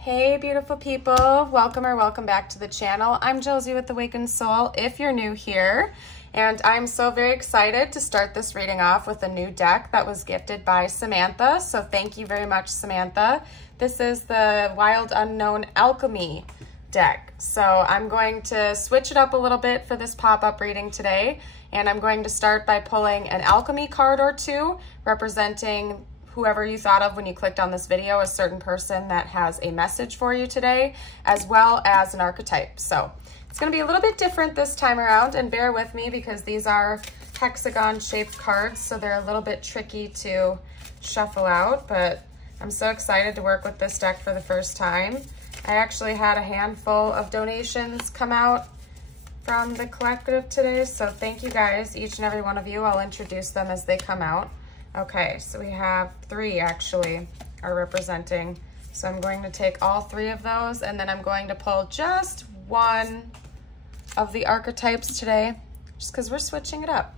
Hey beautiful people, welcome or welcome back to the channel. I'm Josie with Awakened Soul if you're new here, and I'm so very excited to start this reading off with a new deck that was gifted by Samantha. So thank you very much, Samantha. This is the Wild Unknown Alchemy deck. So I'm going to switch it up a little bit for this pop-up reading today, and I'm going to start by pulling an alchemy card or two representing whoever you thought of when you clicked on this video, a certain person that has a message for you today, as well as an archetype. So it's going to be a little bit different this time around, and bear with me because these are hexagon shaped cards, so they're a little bit tricky to shuffle out, but I'm so excited to work with this deck for the first time. I actually had a handful of donations come out from the collective today, so thank you guys, each and every one of you. I'll introduce them as they come out. Okay, so we have three actually are representing. So I'm going to take all three of those, and then I'm going to pull just one of the archetypes today, just because we're switching it up.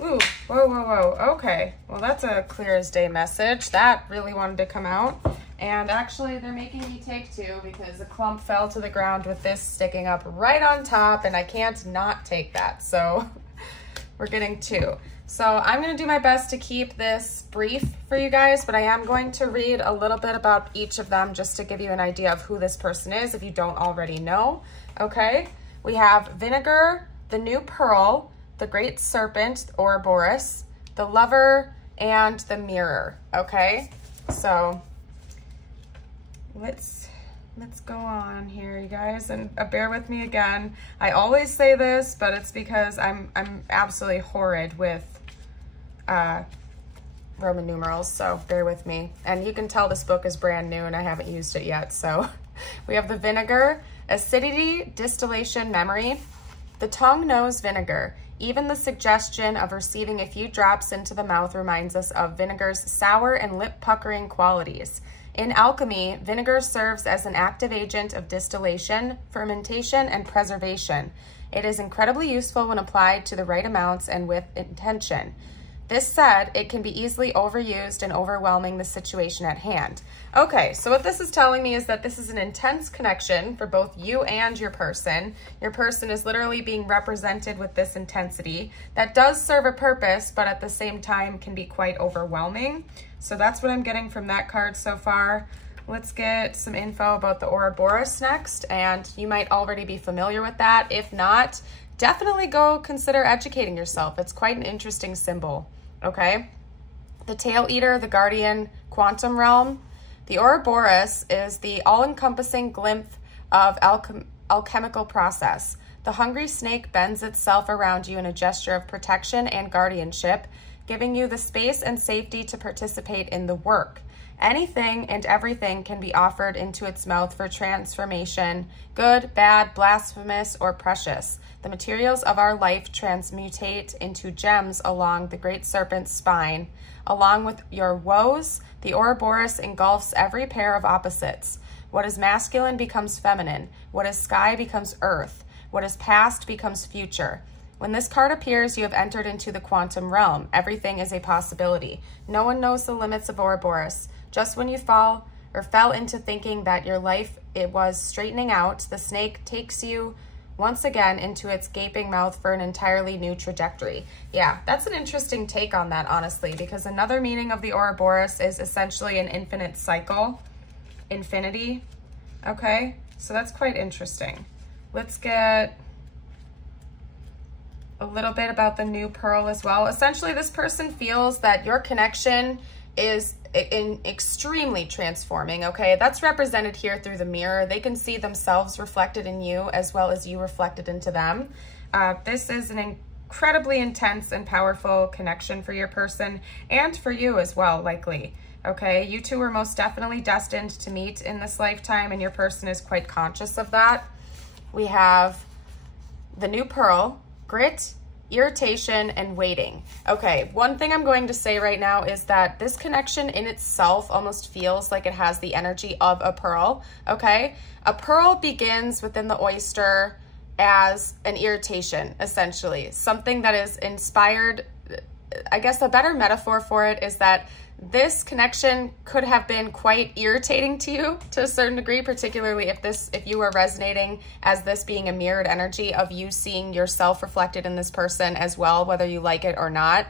Ooh, whoa, whoa, whoa. Okay, well that's a clear as day message. That really wanted to come out. And actually they're making me take two because a clump fell to the ground with this sticking up right on top, and I can't not take that. So we're getting two. So I'm going to do my best to keep this brief for you guys, but I am going to read a little bit about each of them just to give you an idea of who this person is if you don't already know. Okay, we have Vinegar, the New Pearl, the Great Serpent, Ouroboros, the Lover, and the Mirror. Okay, so let's go on here, you guys, and bear with me again. I always say this, but it's because I'm absolutely horrid with Roman numerals, so bear with me. And you can tell this book is brand new and I haven't used it yet. So we have the Vinegar, acidity, distillation, memory. The tongue knows vinegar. Even the suggestion of receiving a few drops into the mouth reminds us of vinegar's sour and lip-puckering qualities. In alchemy, vinegar serves as an active agent of distillation, fermentation, and preservation. It is incredibly useful when applied to the right amounts and with intention. This said, it can be easily overused and overwhelming the situation at hand. Okay, so what this is telling me is that this is an intense connection for both you and your person. Your person is literally being represented with this intensity that does serve a purpose, but at the same time can be quite overwhelming. So that's what I'm getting from that card so far. Let's get some info about the Ouroboros next, and you might already be familiar with that. If not, definitely go consider educating yourself. It's quite an interesting symbol. Okay, the Tail Eater, the Guardian, Quantum Realm. The Ouroboros is the all-encompassing glimpse of alchemical process. The hungry snake bends itself around you in a gesture of protection and guardianship, giving you the space and safety to participate in the work. Anything and everything can be offered into its mouth for transformation, good, bad, blasphemous, or precious. The materials of our life transmutate into gems along the great serpent's spine. Along with your woes, the Ouroboros engulfs every pair of opposites. What is masculine becomes feminine. What is sky becomes earth. What is past becomes future. When this card appears, you have entered into the quantum realm. Everything is a possibility. No one knows the limits of Ouroboros. Just when you fell into thinking that your life was straightening out, the snake takes you once again into its gaping mouth for an entirely new trajectory. Yeah, that's an interesting take on that, honestly, because another meaning of the Ouroboros is essentially an infinite cycle, infinity. Okay, so that's quite interesting. Let's get a little bit about the New Pearl as well. Essentially, this person feels that your connection is extremely transforming. Okay, that's represented here through the mirror. They can see themselves reflected in you as well as you reflected into them. This is an incredibly intense and powerful connection for your person and for you as well, likely. Okay, you two are most definitely destined to meet in this lifetime, and your person is quite conscious of that. We have the New Pearl, grit, irritation, and waiting. Okay, one thing I'm going to say right now is that this connection in itself almost feels like it has the energy of a pearl. Okay, a pearl begins within the oyster as an irritation, essentially, something that is inspired. I guess a better metaphor for it is that this connection could have been quite irritating to you to a certain degree, particularly if you were resonating as this being a mirrored energy of you seeing yourself reflected in this person as well, whether you like it or not.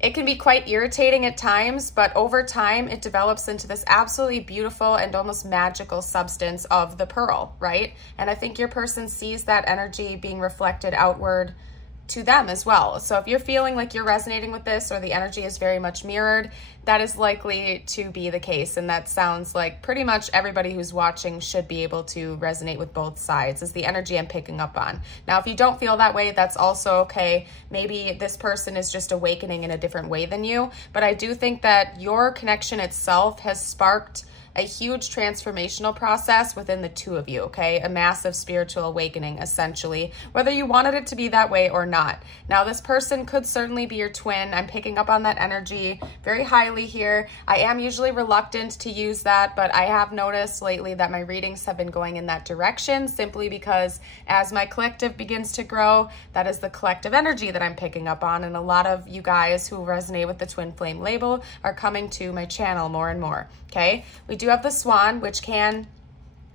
It can be quite irritating at times, but over time it develops into this absolutely beautiful and almost magical substance of the pearl, right? And I think your person sees that energy being reflected outward to them as well. So if you're feeling like you're resonating with this, or the energy is very much mirrored, that is likely to be the case. And that sounds like pretty much everybody who's watching should be able to resonate with both sides, is the energy I'm picking up on. Now, if you don't feel that way, that's also okay. Maybe this person is just awakening in a different way than you. But I do think that your connection itself has sparked a huge transformational process within the two of you, okay? A massive spiritual awakening, essentially, whether you wanted it to be that way or not. Now, this person could certainly be your twin. I'm picking up on that energy very highly here. I am usually reluctant to use that, but I have noticed lately that my readings have been going in that direction, simply because as my collective begins to grow, that is the collective energy that I'm picking up on, and a lot of you guys who resonate with the twin flame label are coming to my channel more and more, okay? We do have the swan, which can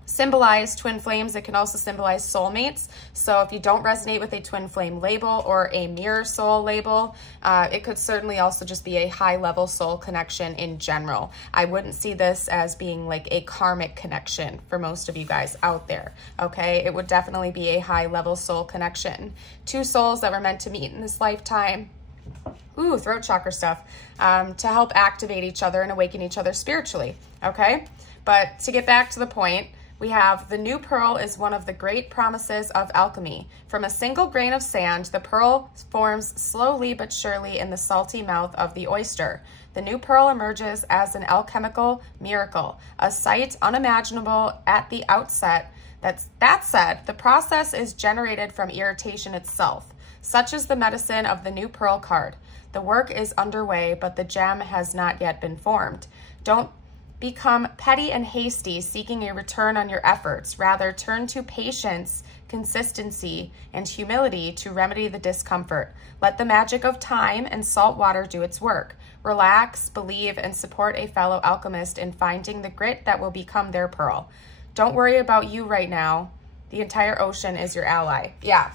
symbolize twin flames. It can also symbolize soulmates. So if you don't resonate with a twin flame label or a mirror soul label, it could certainly also just be a high level soul connection in general. I wouldn't see this as being like a karmic connection for most of you guys out there, okay? It would definitely be a high level soul connection. Two souls that were meant to meet in this lifetime. Ooh, throat chakra stuff, to help activate each other and awaken each other spiritually, okay? But to get back to the point, we have the new pearl is one of the great promises of alchemy. From a single grain of sand, the pearl forms slowly but surely in the salty mouth of the oyster. The new pearl emerges as an alchemical miracle, a sight unimaginable at the outset. That said, the process is generated from irritation itself. Such is the medicine of the new pearl card. The work is underway, but the gem has not yet been formed. Don't become petty and hasty, seeking a return on your efforts. Rather, turn to patience, consistency, and humility to remedy the discomfort. Let the magic of time and salt water do its work. Relax, believe, and support a fellow alchemist in finding the grit that will become their pearl. Don't worry about you right now. The entire ocean is your ally. Yeah.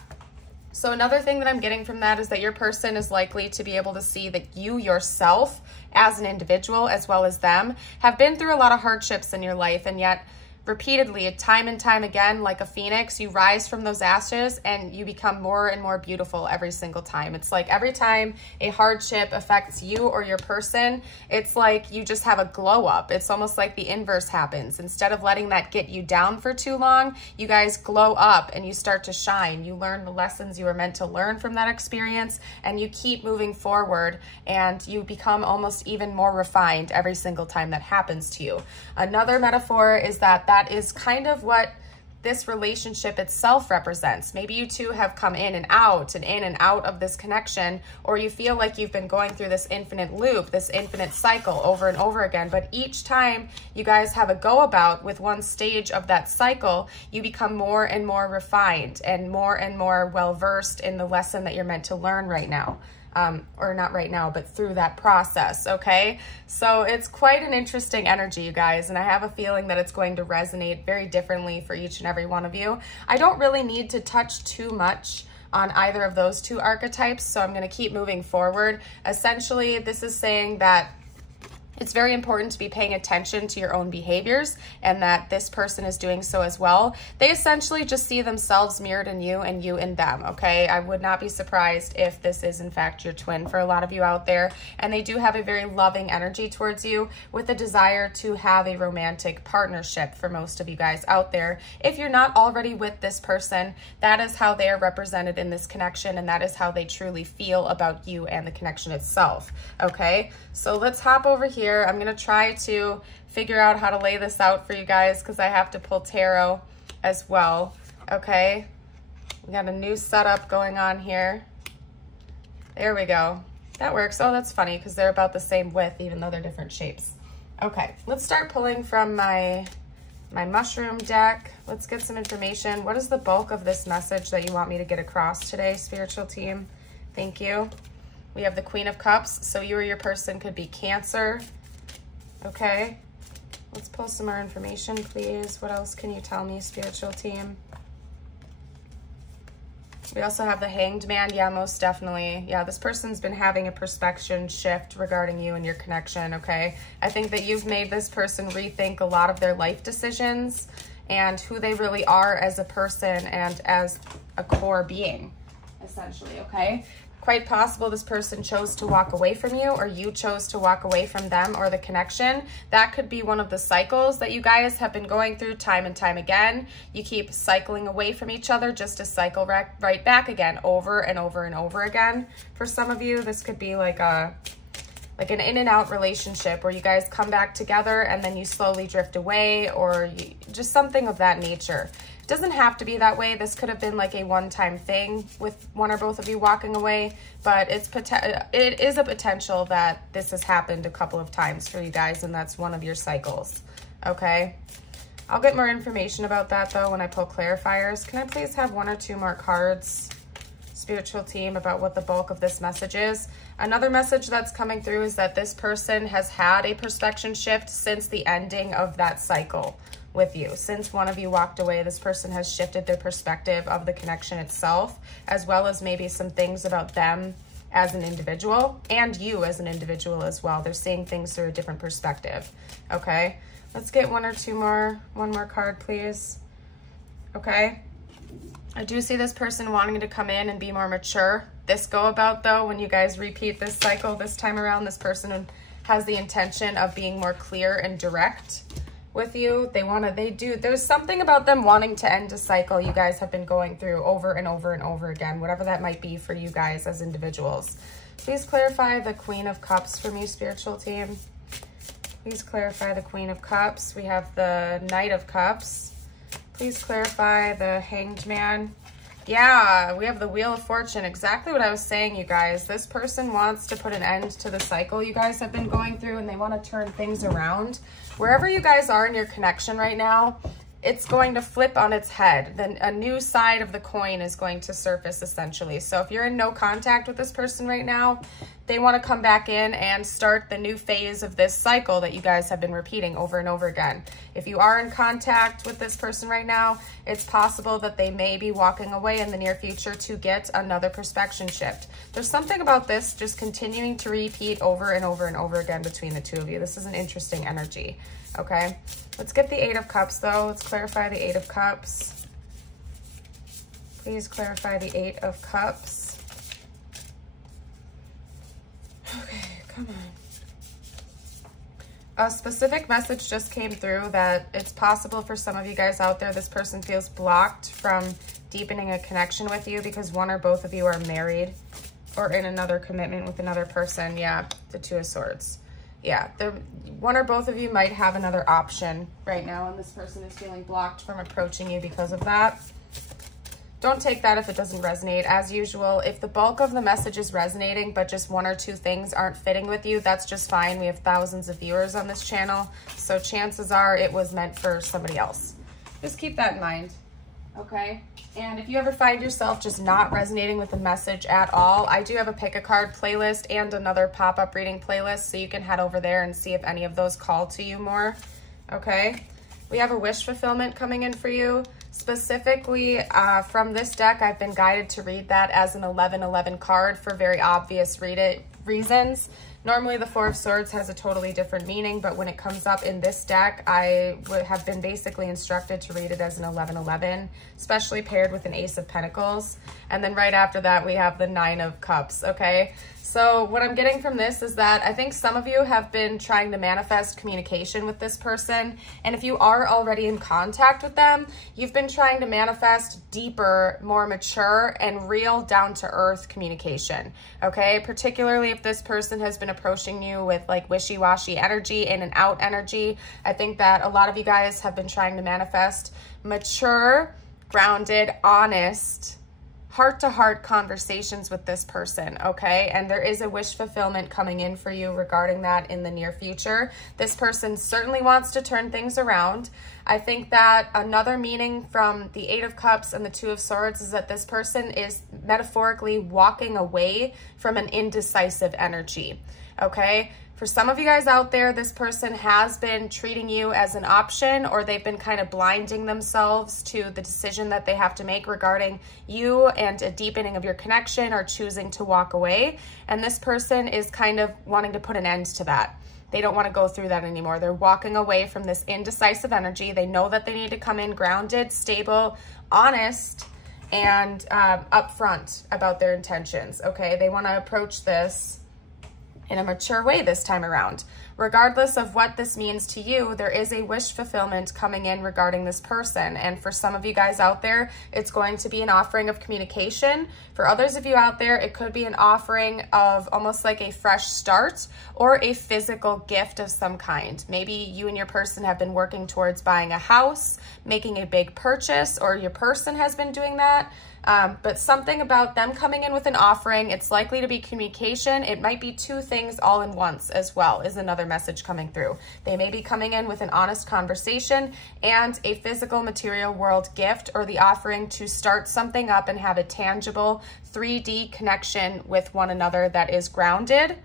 So another thing that I'm getting from that is that your person is likely to be able to see that you yourself as an individual, as well as them, have been through a lot of hardships in your life, and yet repeatedly, time and time again, like a phoenix, you rise from those ashes and you become more and more beautiful every single time. It's like every time a hardship affects you or your person, it's like you just have a glow up. It's almost like the inverse happens. Instead of letting that get you down for too long, you guys glow up and you start to shine. You learn the lessons you were meant to learn from that experience, and you keep moving forward, and you become almost even more refined every single time that happens to you. Another metaphor is that is kind of what this relationship itself represents. Maybe you two have come in and out of this connection, or you feel like you've been going through this infinite loop, this infinite cycle over and over again. But each time you guys have a go about with one stage of that cycle, you become more and more refined and more well-versed in the lesson that you're meant to learn right now. Or not right now, but through that process, okay? So it's quite an interesting energy, you guys, and I have a feeling that it's going to resonate very differently for each and every one of you. I don't really need to touch too much on either of those two archetypes, so I'm going to keep moving forward. Essentially, this is saying that it's very important to be paying attention to your own behaviors, and that this person is doing so as well. They essentially just see themselves mirrored in you and you in them, okay? I would not be surprised if this is in fact your twin for a lot of you out there, and they do have a very loving energy towards you with a desire to have a romantic partnership for most of you guys out there. If you're not already with this person, that is how they are represented in this connection, and that is how they truly feel about you and the connection itself, okay? So let's hop over here. I'm going to try to figure out how to lay this out for you guys, because I have to pull tarot as well, okay? We got a new setup going on here. There we go. That works. Oh, that's funny, because they're about the same width, even though they're different shapes. Okay, let's start pulling from my mushroom deck. Let's get some information. What is the bulk of this message that you want me to get across today, spiritual team? Thank you. We have the Queen of Cups, so you or your person could be Cancer. Okay, let's pull some more information, please. What else can you tell me, spiritual team? We also have the Hanged Man. Yeah, most definitely. Yeah, this person's been having a perspective shift regarding you and your connection, okay? I think that you've made this person rethink a lot of their life decisions and who they really are as a person and as a core being, essentially, okay? Quite possible this person chose to walk away from you, or you chose to walk away from them or the connection. That could be one of the cycles that you guys have been going through time and time again. You keep cycling away from each other just to cycle right back again, over and over and over again. For some of you, this could be like an in and out relationship where you guys come back together and then you slowly drift away, or just something of that nature. It doesn't have to be that way. This could have been like a one-time thing with one or both of you walking away, but it is a potential that this has happened a couple of times for you guys, and that's one of your cycles, okay? I'll get more information about that though when I pull clarifiers. Can I please have 1 or 2 more cards, spiritual team, about what the bulk of this message is? Another message that's coming through is that this person has had a perspective shift since the ending of that cycle with you. Since one of you walked away, this person has shifted their perspective of the connection itself, as well as maybe some things about them as an individual and you as an individual as well. They're seeing things through a different perspective, okay? Let's get 1 or 2 more. 1 more card, please. Okay. I do see this person wanting to come in and be more mature. This go about though, when you guys repeat this cycle this time around, this person has the intention of being more clear and direct with you. There's something about them wanting to end a cycle you guys have been going through over and over and over again, whatever that might be for you guys as individuals. Please clarify the Queen of Cups for me, spiritual team. Please clarify the Queen of Cups. We have the Knight of Cups. Please clarify the Hanged Man. Yeah, we have the Wheel of Fortune. Exactly what I was saying, you guys. This person wants to put an end to the cycle you guys have been going through, and they want to turn things around. Wherever you guys are in your connection right now, it's going to flip on its head. Then a new side of the coin is going to surface, essentially. So if you're in no contact with this person right now, they want to come back in and start the new phase of this cycle that you guys have been repeating over and over again. If you are in contact with this person right now, it's possible that they may be walking away in the near future to get another perspective shift. There's something about this just continuing to repeat over and over and over again between the two of you. This is an interesting energy, okay? Let's get the 8 of Cups though. Let's clarify the 8 of Cups. Please clarify the 8 of Cups. Okay, come on. A specific message just came through that it's possible for some of you guys out there, this person feels blocked from deepening a connection with you because one or both of you are married or in another commitment with another person. Yeah, the 2 of Swords. Yeah, one or both of you might have another option right now, and this person is feeling blocked from approaching you because of that. Don't take that if it doesn't resonate. As usual, if the bulk of the message is resonating, but just 1 or 2 things aren't fitting with you, that's just fine. We have thousands of viewers on this channel, so chances are it was meant for somebody else. Just keep that in mind, okay? And if you ever find yourself just not resonating with the message at all, I do have a pick a card playlist and another pop-up reading playlist, so you can head over there and see if any of those call to you more, okay? We have a wish fulfillment coming in for you. Specifically, from this deck, I've been guided to read that as an 11-11 card for very obvious reasons. Normally, the 4 of Swords has a totally different meaning, but when it comes up in this deck, I would have been basically instructed to read it as an 11-11, especially paired with an Ace of Pentacles. And then right after that, we have the 9 of Cups, okay? So what I'm getting from this is that I think some of you have been trying to manifest communication with this person. And if you are already in contact with them, you've been trying to manifest deeper, more mature, and real down-to-earth communication, okay? Particularly if this person has been approaching you with like wishy-washy energy, in and out energy. I think that a lot of you guys have been trying to manifest mature, grounded, honest, heart-to-heart conversations with this person, okay? And there is a wish fulfillment coming in for you regarding that in the near future. This person certainly wants to turn things around. I think that another meaning from the Eight of Cups and the Two of Swords is that this person is metaphorically walking away from an indecisive energy, okay? For some of you guys out there, this person has been treating you as an option, or they've been kind of blinding themselves to the decision that they have to make regarding you and a deepening of your connection, or choosing to walk away. And this person is kind of wanting to put an end to that. They don't want to go through that anymore. They're walking away from this indecisive energy. They know that they need to come in grounded, stable, honest, and upfront about their intentions, okay? They want to approach this in a mature way this time around. Regardless of what this means to you, there is a wish fulfillment coming in regarding this person. And for some of you guys out there, it's going to be an offering of communication. For others of you out there, it could be an offering of almost like a fresh start, or a physical gift of some kind. Maybe you and your person have been working towards buying a house, making a big purchase, or your person has been doing that. But something about them coming in with an offering, it's likely to be communication. It might be two things all in once as well, is another message coming through. They may be coming in with an honest conversation and a physical material world gift, or the offering to start something up and have a tangible 3D connection with one another that is grounded,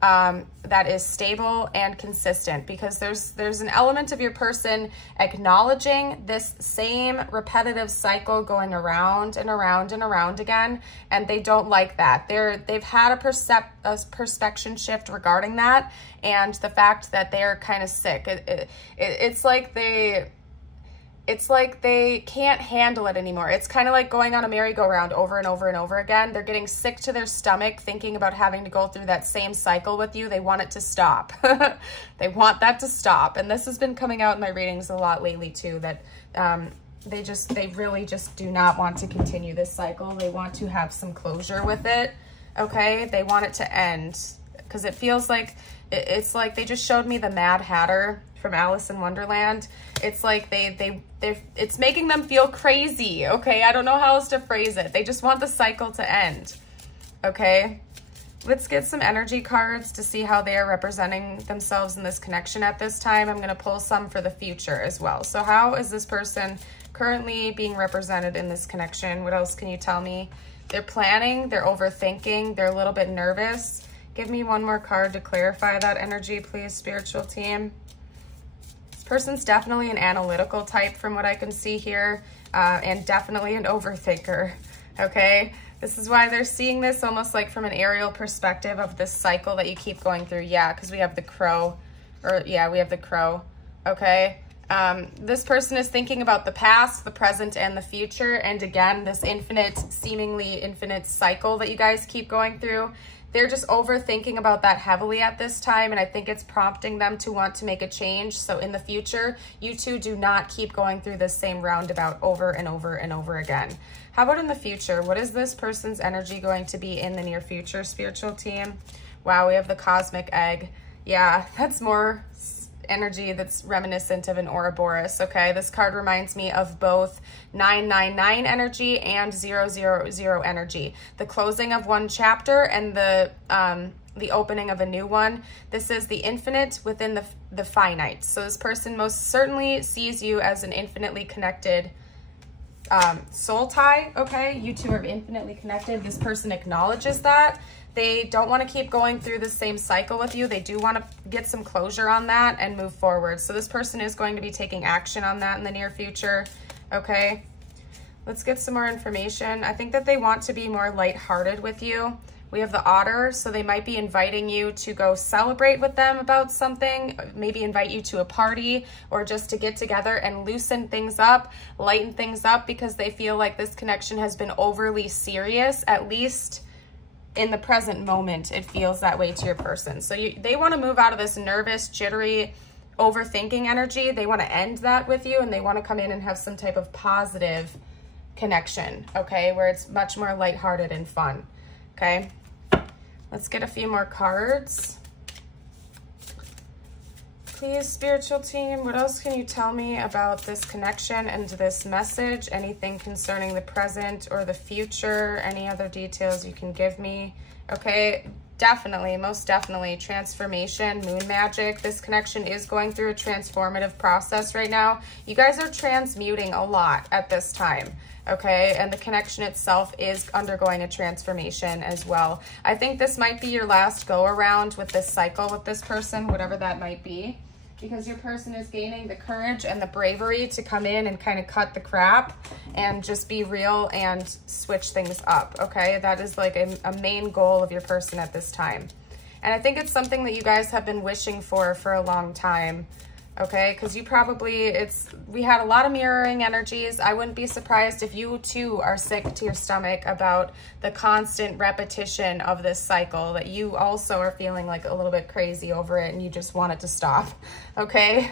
that is stable and consistent, because there's an element of your person acknowledging this same repetitive cycle going around and around and around again, and they don't like that. They've had a perspective shift regarding that, and the fact that they're kind of sick. It's like they can't handle it anymore. It's kind of like going on a merry-go-round over and over and over again. They're getting sick to their stomach thinking about having to go through that same cycle with you. They want it to stop. They want that to stop. And this has been coming out in my readings a lot lately too, that they really just do not want to continue this cycle. They want to have some closure with it, okay? They want it to end, because it feels like, it's like they just showed me the Mad Hatter from Alice in Wonderland. It's like it's making them feel crazy, okay? I don't know how else to phrase it. They just want the cycle to end, okay? Let's get some energy cards to see how they are representing themselves in this connection at this time. I'm going to pull some for the future as well. So how is this person currently being represented in this connection? What else can you tell me? They're planning, they're overthinking, they're a little bit nervous. Give me one more card to clarify that energy, please, spiritual team. Person's definitely an analytical type from what I can see here, and definitely an overthinker, okay? This is why they're seeing this almost like from an aerial perspective of this cycle that you keep going through. Yeah, because we have the crow, we have the crow, okay? This person is thinking about the past, the present, and the future, and again, this seemingly infinite cycle that you guys keep going through. They're just overthinking about that heavily at this time, and I think it's prompting them to want to make a change. So in the future, you two do not keep going through this same roundabout over and over and over again. How about in the future? What is this person's energy going to be in the near future, spiritual team? Wow, we have the cosmic egg. Yeah, that's more energy that's reminiscent of an Ouroboros, okay? This card reminds me of both 999 energy and 000 energy. The closing of one chapter and the opening of a new one. This is the infinite within the finite. So this person most certainly sees you as an infinitely connected soul tie, okay? You two are infinitely connected. This person acknowledges that. They don't want to keep going through the same cycle with you. They do want to get some closure on that and move forward. So this person is going to be taking action on that in the near future, okay? Let's get some more information. I think that they want to be more lighthearted with you. We have the otter, so they might be inviting you to go celebrate with them about something, maybe invite you to a party, or just to get together and loosen things up, lighten things up, because they feel like this connection has been overly serious, at least in the present moment. It feels that way to your person. So they want to move out of this nervous, jittery, overthinking energy. They want to end that with you, and they want to come in and have some type of positive connection, okay, where it's much more lighthearted and fun, okay? Let's get a few more cards. Please, spiritual team, what else can you tell me about this connection and this message? Anything concerning the present or the future? Any other details you can give me? Okay, definitely, most definitely, transformation, moon magic. This connection is going through a transformative process right now. You guys are transmuting a lot at this time. Okay, and the connection itself is undergoing a transformation as well. I think this might be your last go around with this cycle with this person, whatever that might be, because your person is gaining the courage and the bravery to come in and kind of cut the crap and just be real and switch things up. Okay, that is like a main goal of your person at this time. And I think it's something that you guys have been wishing for a long time. Okay, because you probably, we had a lot of mirroring energies. I wouldn't be surprised if you too are sick to your stomach about the constant repetition of this cycle, that you also are feeling like a little bit crazy over it and you just want it to stop. Okay,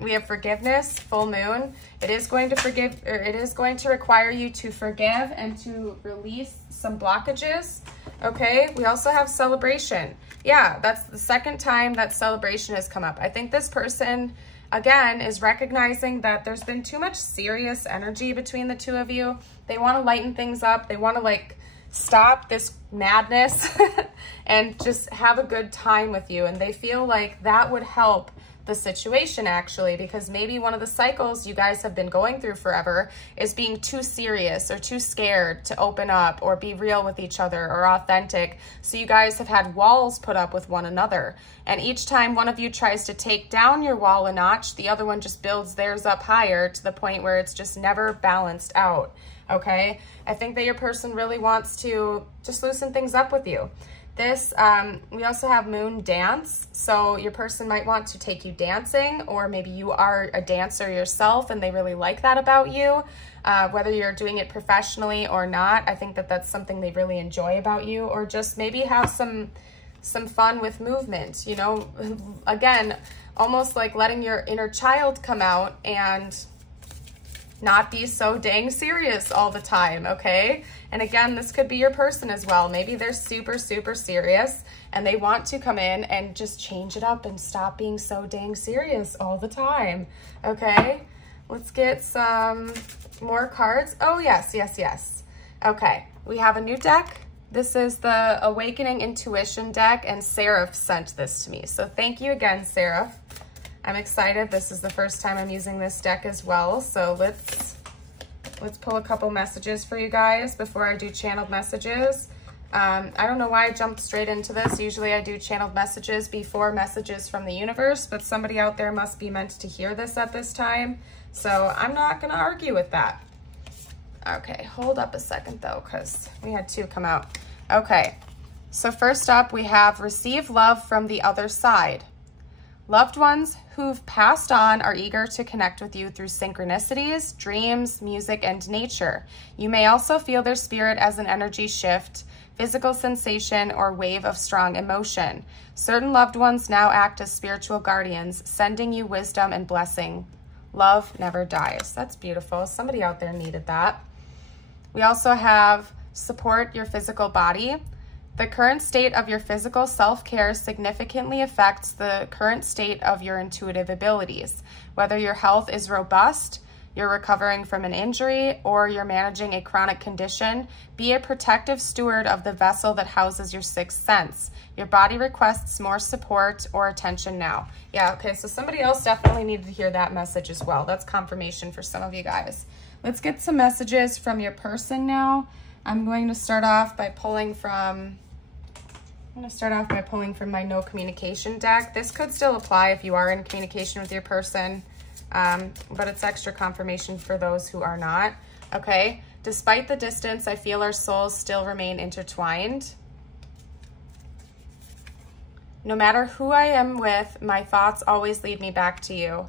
we have forgiveness, full moon. It is going to require you to forgive and to release some blockages. Okay, we also have celebration. Yeah, that's the second time that celebration has come up. I think this person, again, is recognizing that there's been too much serious energy between the two of you. They want to lighten things up. They want to like stop this madness and just have a good time with you. And they feel like that would help the situation actually, because maybe one of the cycles you guys have been going through forever is being too serious or too scared to open up or be real with each other or authentic. So you guys have had walls put up with one another. And each time one of you tries to take down your wall a notch, the other one just builds theirs up higher to the point where it's just never balanced out. Okay, I think that your person really wants to just loosen things up with you. This, we also have moon dance. So your person might want to take you dancing, or maybe you are a dancer yourself and they really like that about you. Whether you're doing it professionally or not, I think that that's something they really enjoy about you, or just maybe have some fun with movement, you know, again, almost like letting your inner child come out and not be so dang serious all the time, okay? And again, this could be your person as well. Maybe they're super, super serious and they want to come in and just change it up and stop being so dang serious all the time, okay? Let's get some more cards. Oh, yes, yes, yes. Okay, we have a new deck. This is the Awakening Intuition deck, and Seraph sent this to me. So thank you again, Seraph. I'm excited. This is the first time I'm using this deck as well. So let's pull a couple messages for you guys before I do channeled messages. I don't know why I jumped straight into this. Usually I do channeled messages before messages from the universe, but somebody out there must be meant to hear this at this time. So I'm not going to argue with that. Okay, hold up a second though, because we had two come out. Okay, so first up we have receive love from the other side. Loved ones who've passed on are eager to connect with you through synchronicities, dreams, music, and nature. You may also feel their spirit as an energy shift, physical sensation, or wave of strong emotion. Certain loved ones now act as spiritual guardians, sending you wisdom and blessing. Love never dies. That's beautiful. Somebody out there needed that. We also have support your physical body. The current state of your physical self-care significantly affects the current state of your intuitive abilities. Whether your health is robust, you're recovering from an injury, or you're managing a chronic condition, be a protective steward of the vessel that houses your sixth sense. Your body requests more support or attention now. Yeah, okay, so somebody else definitely needed to hear that message as well. That's confirmation for some of you guys. Let's get some messages from your person now. I'm going to start off by pulling from my no communication deck. This could still apply if you are in communication with your person, but it's extra confirmation for those who are not. Okay, despite the distance, I feel our souls still remain intertwined. No matter who I am with, my thoughts always lead me back to you.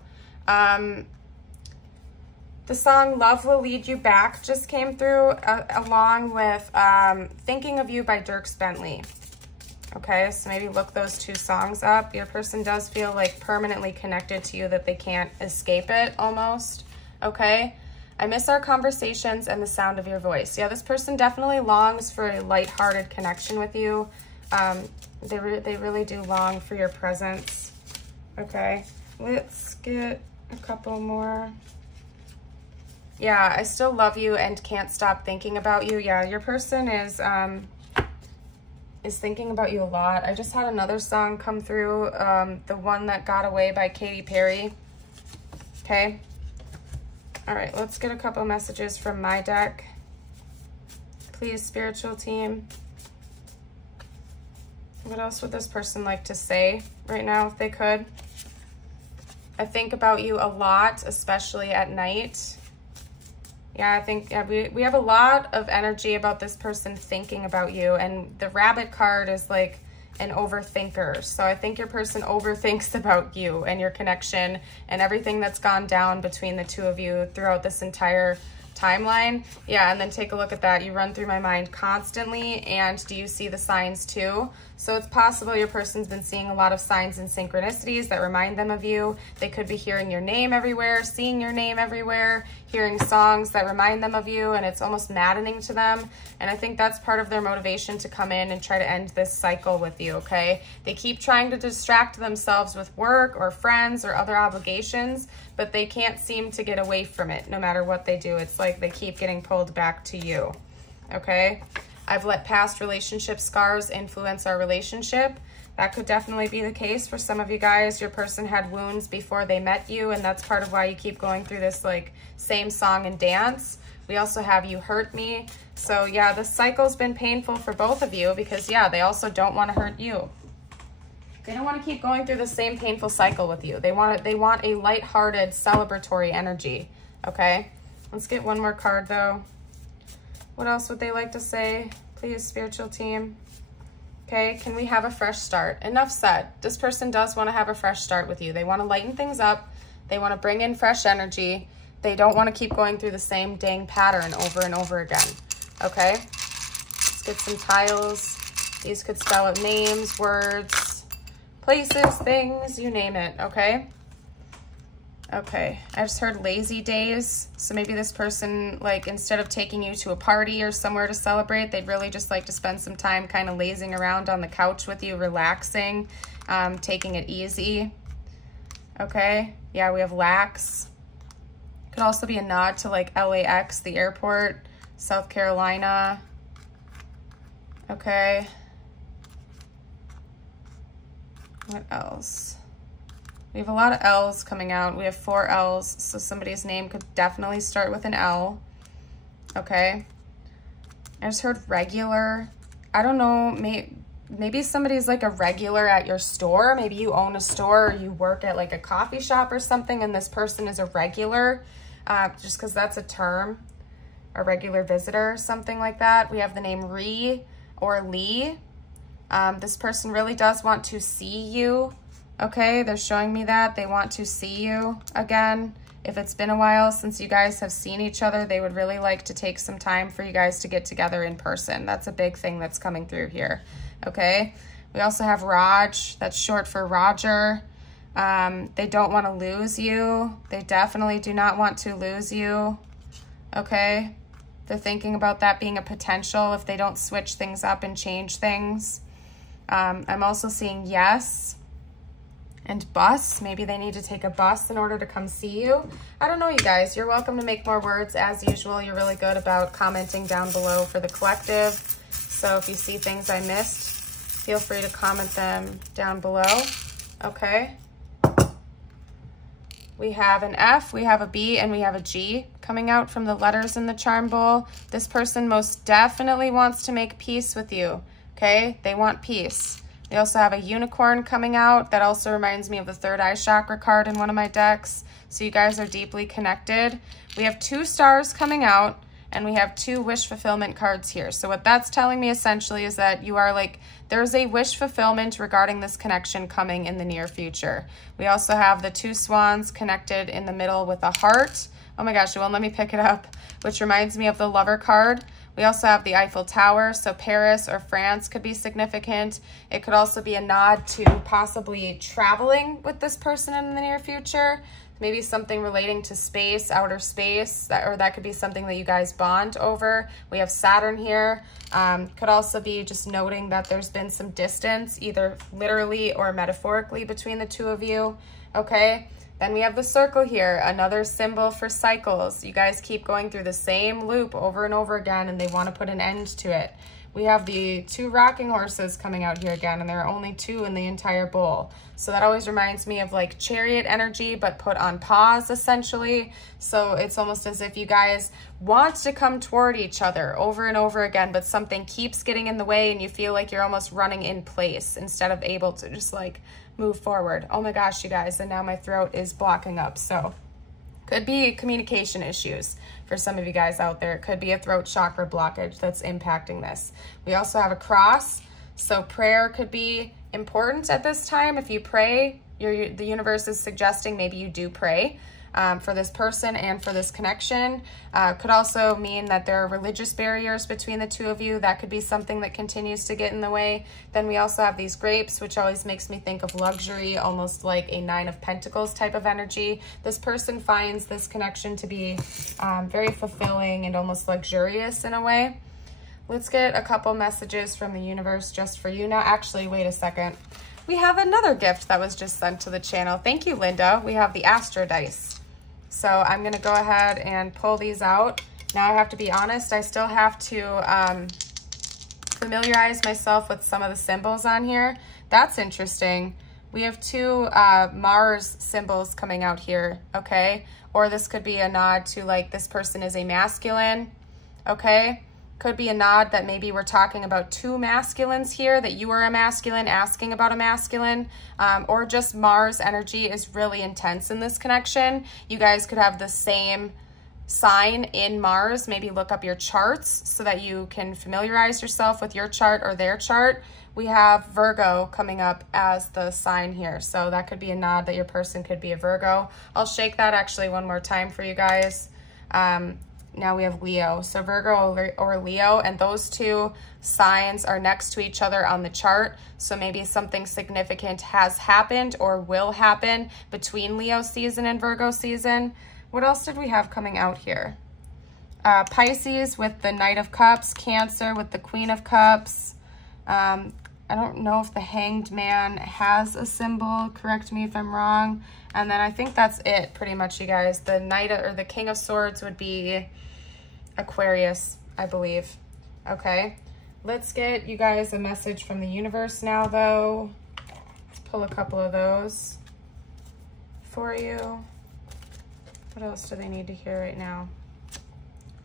The song Love Will Lead You Back just came through along with Thinking of You by Dierks Bentley. Okay, so maybe look those two songs up. Your person does feel like permanently connected to you, that they can't escape it almost. Okay, I miss our conversations and the sound of your voice. Yeah, this person definitely longs for a lighthearted connection with you. They really do long for your presence. Okay, let's get a couple more. Yeah, I still love you and can't stop thinking about you. Yeah, your person is thinking about you a lot. I just had another song come through, the one that got away by Katy Perry. Okay. All right, let's get a couple messages from my deck. Please, spiritual team. What else would this person like to say right now if they could? I think about you a lot, especially at night. Yeah, I think we have a lot of energy about this person thinking about you, and the rabbit card is like an overthinker. So I think your person overthinks about you and your connection and everything that's gone down between the two of you throughout this entire timeline. Yeah, and then take a look at that. You run through my mind constantly, and do you see the signs too? So it's possible your person's been seeing a lot of signs and synchronicities that remind them of you. They could be hearing your name everywhere, seeing your name everywhere, hearing songs that remind them of you, and it's almost maddening to them. And I think that's part of their motivation to come in and try to end this cycle with you, okay? They keep trying to distract themselves with work or friends or other obligations, but they can't seem to get away from it no matter what they do. It's like they keep getting pulled back to you, okay? I've let past relationship scars influence our relationship. That could definitely be the case for some of you guys. Your person had wounds before they met you, and that's part of why you keep going through this like same song and dance. We also have you hurt me. So yeah, this cycle's been painful for both of you because yeah, they also don't want to hurt you. They don't want to keep going through the same painful cycle with you. They want a lighthearted, celebratory energy, okay? Let's get one more card though. What else would they like to say? Please, spiritual team. Okay, can we have a fresh start? Enough said. This person does want to have a fresh start with you. They want to lighten things up. They want to bring in fresh energy. They don't want to keep going through the same dang pattern over and over again. Okay, let's get some tiles. These could spell out names, words, places, things, you name it, okay? Okay, I just heard lazy days. So maybe this person, like, instead of taking you to a party or somewhere to celebrate, they'd really just like to spend some time kind of lazing around on the couch with you, relaxing, taking it easy. Okay, yeah, we have lax. Could also be a nod to like LAX, the airport, South Carolina. Okay. What else? We have a lot of L's coming out. We have 4 L's, so somebody's name could definitely start with an L. Okay. I just heard regular. I don't know, maybe somebody's like a regular at your store. Maybe you own a store or you work at like a coffee shop or something, and this person is a regular, just because that's a term, a regular visitor, something like that. We have the name Ree or Lee. This person really does want to see you. Okay, they're showing me that they want to see you again. If it's been a while since you guys have seen each other, they would really like to take some time for you guys to get together in person. That's a big thing that's coming through here. Okay, we also have Raj. That's short for Roger. They don't want to lose you. They definitely do not want to lose you. Okay, they're thinking about that being a potential if they don't switch things up and change things. I'm also seeing yes. And bus, maybe they need to take a bus in order to come see you. I don't know, you guys. You're welcome to make more words as usual. You're really good about commenting down below for the collective. So if you see things I missed, feel free to comment them down below. Okay. We have an F, we have a B, and we have a G coming out from the letters in the charm bowl. This person most definitely wants to make peace with you. Okay, they want peace. We also have a unicorn coming out. That also reminds me of the third eye chakra card in one of my decks. So you guys are deeply connected. We have 2 stars coming out, and we have 2 wish fulfillment cards here. So what that's telling me essentially is that you are like, there's a wish fulfillment regarding this connection coming in the near future. We also have the 2 swans connected in the middle with a heart. Oh my gosh, it won't let me pick it up, which reminds me of the lover card. We also have the Eiffel Tower, so Paris or France could be significant. It could also be a nod to possibly traveling with this person in the near future. Maybe something relating to space, outer space, or that could be something that you guys bond over. We have Saturn here. Could also be just noting that there's been some distance, either literally or metaphorically, between the two of you, okay? Then we have the circle here, another symbol for cycles. You guys keep going through the same loop over and over again, and they want to put an end to it. We have the 2 rocking horses coming out here again, and there are only 2 in the entire bowl. So that always reminds me of like chariot energy, but put on pause essentially. So it's almost as if you guys want to come toward each other over and over again, but something keeps getting in the way and you feel like you're almost running in place instead of able to just like move forward. Oh my gosh, you guys, and now my throat is blocking up. So could be communication issues for some of you guys out there. It could be a throat chakra blockage that's impacting this. We also have a cross. So prayer could be important at this time. If you pray, the universe is suggesting maybe you do pray for this person and for this connection. Could also mean that there are religious barriers between the two of you. That could be something that continues to get in the way. Then we also have these grapes, which always makes me think of luxury, almost like a 9 of Pentacles type of energy. This person finds this connection to be very fulfilling and almost luxurious in a way. Let's get a couple messages from the universe just for you. Now, actually, wait a second. We have another gift that was just sent to the channel. Thank you, Linda. We have the Astro Dice. So I'm going to go ahead and pull these out. Now I have to be honest, I still have to familiarize myself with some of the symbols on here. That's interesting. We have 2 Mars symbols coming out here, okay? Or this could be a nod to like this person is a masculine, okay? Could be a nod that maybe we're talking about 2 masculines here, that you are a masculine asking about a masculine, or just Mars energy is really intense in this connection. You guys could have the same sign in Mars. Maybe look up your charts so that you can familiarize yourself with your chart or their chart. We have Virgo coming up as the sign here, so that could be a nod that your person could be a Virgo. I'll shake that actually one more time for you guys. Now we have Leo. So Virgo or Leo, and those 2 signs are next to each other on the chart. So maybe something significant has happened or will happen between Leo season and Virgo season. What else did we have coming out here? Pisces with the Knight of Cups, Cancer with the Queen of Cups. I don't know if the Hanged Man has a symbol. Correct me if I'm wrong. And then I think that's it pretty much, you guys. The Knight or the King of Swords would be Aquarius, I believe. Okay, let's get you guys a message from the universe now, though. Let's pull a couple of those for you. What else do they need to hear right now?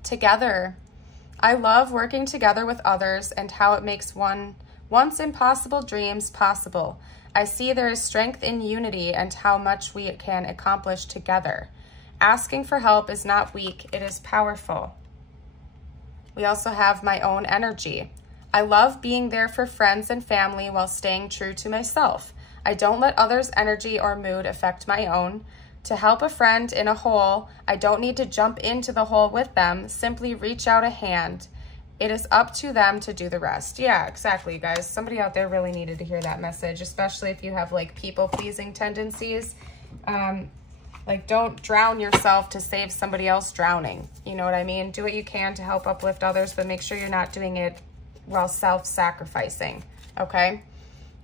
Together. I love working together with others and how it makes once impossible dreams possible. I see there is strength in unity and how much we can accomplish together. Asking for help is not weak, it is powerful. We also have my own energy. I love being there for friends and family while staying true to myself. I don't let others' energy or mood affect my own. To help a friend in a hole, I don't need to jump into the hole with them, simply reach out a hand. It is up to them to do the rest. Yeah, exactly, you guys. Somebody out there really needed to hear that message, especially if you have like people-pleasing tendencies. Like, don't drown yourself to save somebody else drowning. You know what I mean? Do what you can to help uplift others, but make sure you're not doing it while self-sacrificing, okay?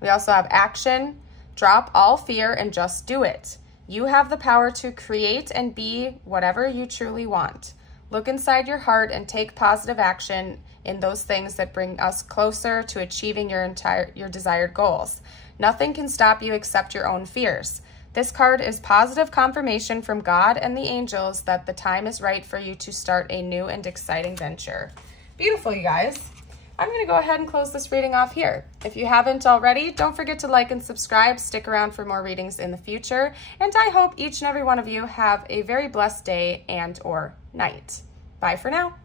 We also have action. Drop all fear and just do it. You have the power to create and be whatever you truly want. Look inside your heart and take positive action in those things that bring us closer to achieving your desired goals. Nothing can stop you except your own fears. This card is positive confirmation from God and the angels that the time is right for you to start a new and exciting venture. Beautiful, you guys. I'm going to go ahead and close this reading off here. If you haven't already, don't forget to like and subscribe. Stick around for more readings in the future. And I hope each and every one of you have a very blessed day and or night. Bye for now.